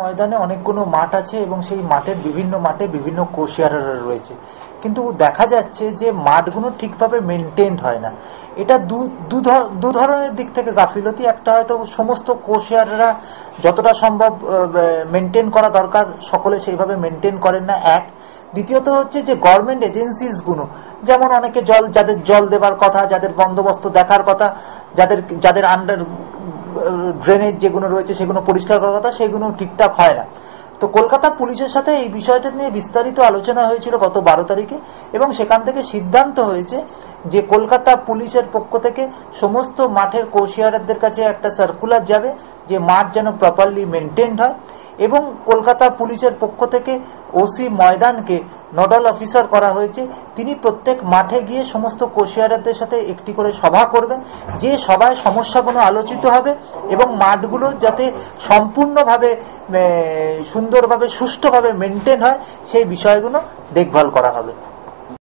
ময়দানে অনেকগুলো মাঠ আছে এবং সেই মাঠের বিভিন্ন মাঠে বিভিন্ন কোষিয়াররা রয়েছে, কিন্তু দেখা যাচ্ছে যে মাঠগুলো ঠিকভাবে মেনটেন হয় না। এটা দু ধরনের দিক থেকে গাফিলতি। একটা হয়তো সমস্ত কোষিয়াররা যতটা সম্ভব মেনটেন করা দরকার সকলে সেইভাবে মেনটেন করেন না, এক। দ্বিতীয়ত হচ্ছে যে গভর্নমেন্ট এজেন্সিস গুলো, যেমন অনেকে যাদের জল দেবার কথা, যাদের বন্দোবস্ত দেখার কথা, যাদের আন্ডার ড্রেনেজ যেগুলো রয়েছে সেগুলো পরিষ্কার করার কথা, সেগুলো ঠিকঠাক হয় না। তো কলকাতা পুলিশের সাথে এই বিষয়টা নিয়ে বিস্তারিত আলোচনা হয়েছিল গত 12 তারিখে, এবং সেখান থেকে সিদ্ধান্ত হয়েছে যে কলকাতা পুলিশের পক্ষ থেকে সমস্ত মাঠের কোষিয়ারদের কাছে একটা সার্কুলার যাবে যে মাঠ যেন প্রপারলি মেনটেন হয়, এবং কলকাতা পুলিশের পক্ষ থেকে ওসি ময়দানকে নোডাল অফিসার করা হয়েছে। তিনি প্রত্যেক মাঠে গিয়ে সমস্ত কোষিয়ারদের সাথে একটি করে সভা করবেন, যে সভায় সমস্যাগুলো আলোচিত হবে এবং মাঠগুলো যাতে সম্পূর্ণভাবে সুন্দরভাবে সুষ্ঠুভাবে মেনটেন হয় সেই বিষয়গুলো দেখভাল করা হবে।